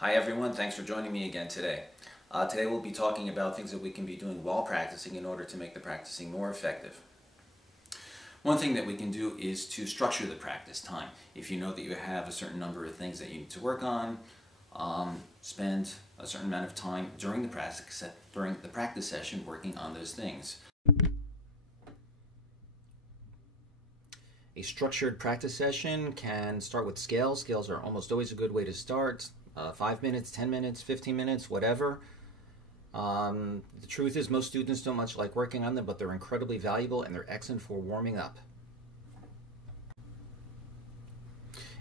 Hi everyone, thanks for joining me again today. Today we'll be talking about things that we can be doing while practicing in order to make the practicing more effective. One thing that we can do is to structure the practice time. If you know that you have a certain number of things that you need to work on, spend a certain amount of time during the practice session working on those things. A structured practice session can start with scales. Scales are almost always a good way to start. 5 minutes, 10 minutes, 15 minutes, whatever. The truth is most students don't much like working on them, but they're incredibly valuable and they're excellent for warming up.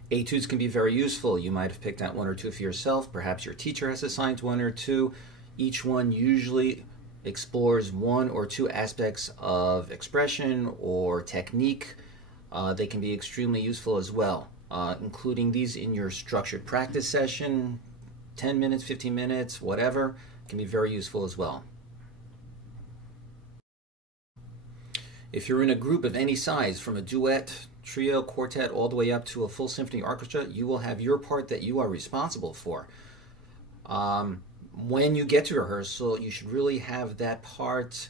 Etudes can be very useful. You might have picked out one or two for yourself. Perhaps your teacher has assigned one or two. Each one usually explores one or two aspects of expression or technique. They can be extremely useful as well. Including these in your structured practice session, 10 minutes, 15 minutes, whatever, can be very useful as well. If you're in a group of any size, from a duet, trio, quartet, all the way up to a full symphony orchestra, you will have your part that you are responsible for. When you get to rehearsal, you should really have that part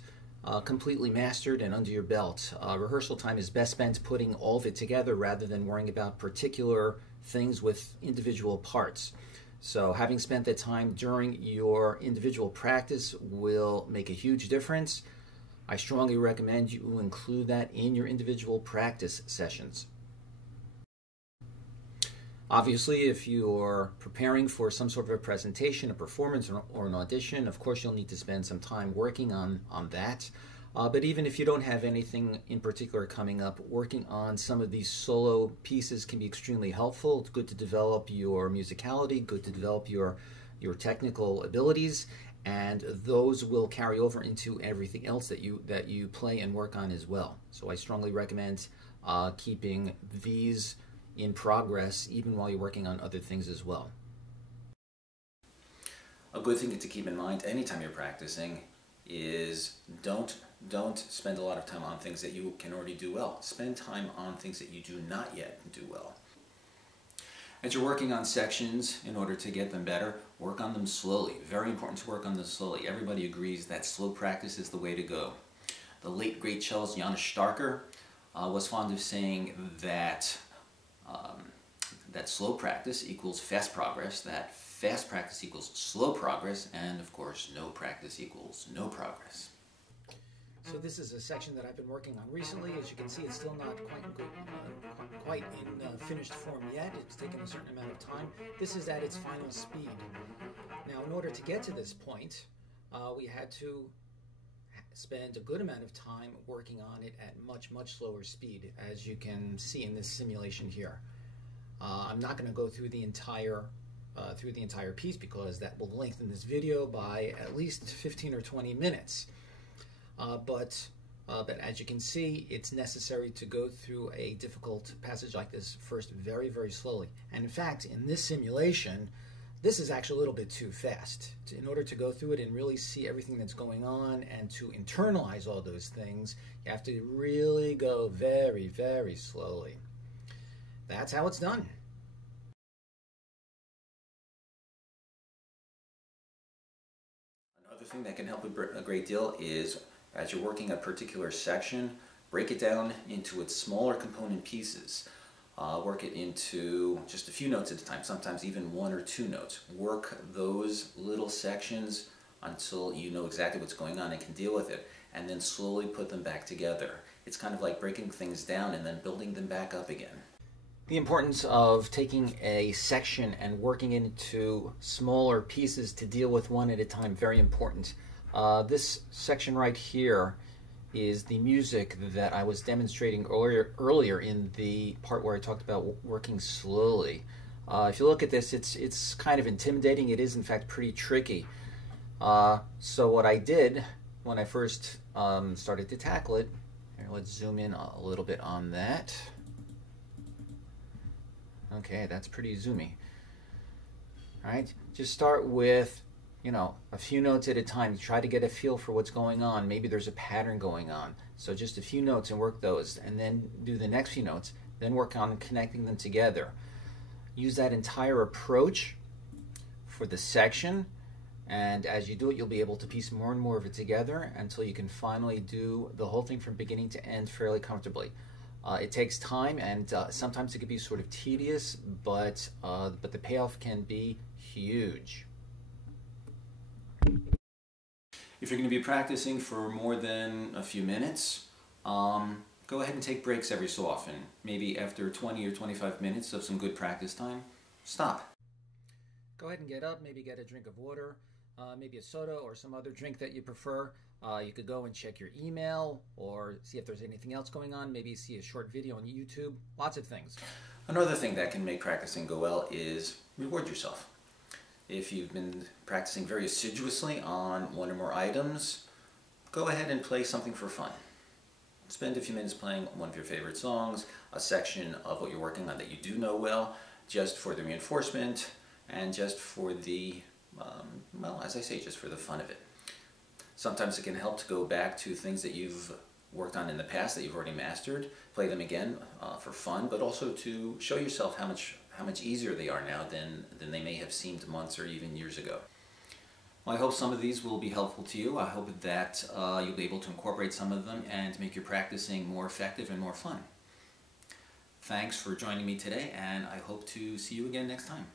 completely mastered and under your belt. Rehearsal time is best spent putting all of it together rather than worrying about particular things with individual parts. So having spent that time during your individual practice will make a huge difference. I strongly recommend you include that in your individual practice sessions. Obviously, if you're preparing for some sort of a presentation, a performance, or an audition, of course you'll need to spend some time working on that. But even if you don't have anything in particular coming up, working on some of these solo pieces can be extremely helpful. It's good to develop your musicality, good to develop your technical abilities, and those will carry over into everything else that you play and work on as well. So I strongly recommend keeping these in progress even while you're working on other things as well. A good thing to keep in mind anytime you're practicing is don't spend a lot of time on things that you can already do well. Spend time on things that you do not yet do well. As you're working on sections, in order to get them better, work on them slowly. Very important to work on them slowly. Everybody agrees that slow practice is the way to go. The late great cellist Janos Starker was fond of saying that that slow practice equals fast progress, that fast practice equals slow progress, and of course no practice equals no progress. So this is a section that I've been working on recently. As you can see, it's still not quite in finished form yet. It's taken a certain amount of time. This is at its final speed. Now, in order to get to this point, we had to spend a good amount of time working on it at much slower speed, as you can see in this simulation here. I'm not going to go through the entire piece because that will lengthen this video by at least 15 or 20 minutes. But as you can see, it's necessary to go through a difficult passage like this first very slowly. And in fact, in this simulation, this is actually a little bit too fast. In order to go through it and really see everything that's going on and to internalize all those things, you have to really go very slowly. That's how it's done. Another thing that can help a great deal is, as you're working a particular section, break it down into its smaller component pieces. Work it into just a few notes at a time, sometimes even one or two notes. Work those little sections until you know exactly what's going on and can deal with it, and then slowly put them back together. It's kind of like breaking things down and then building them back up again. The importance of taking a section and working it into smaller pieces to deal with one at a time, very important. This section right here is the music that I was demonstrating earlier in the part where I talked about working slowly. If you look at this, it's kind of intimidating. It is in fact pretty tricky. So what I did when I first started to tackle it, here, let's zoom in a little bit on that. Okay, that's pretty zoomy. All right, just start with, a few notes at a time. Try to get a feel for what's going on. Maybe there's a pattern going on. So just a few notes and work those, and then do the next few notes, then work on connecting them together. Use that entire approach for the section, and as you do it, you'll be able to piece more and more of it together until you can finally do the whole thing from beginning to end fairly comfortably. It takes time, and sometimes it can be sort of tedious, but the payoff can be huge. If you're going to be practicing for more than a few minutes, go ahead and take breaks every so often. Maybe after 20 or 25 minutes of some good practice time, stop. Go ahead and get up, maybe get a drink of water, maybe a soda or some other drink that you prefer. You could go and check your email or see if there's anything else going on, maybe see a short video on YouTube, lots of things. Another thing that can make practicing go well is reward yourself. If you've been practicing very assiduously on one or more items, go ahead and play something for fun. Spend a few minutes playing one of your favorite songs, a section of what you're working on that you do know well, just for the reinforcement and just for the, well, as I say, just for the fun of it. Sometimes it can help to go back to things that you've worked on in the past that you've already mastered, play them again for fun, but also to show yourself how much easier they are now than they may have seemed months or even years ago. Well, I hope some of these will be helpful to you. I hope that you'll be able to incorporate some of them and make your practicing more effective and more fun. Thanks for joining me today, and I hope to see you again next time.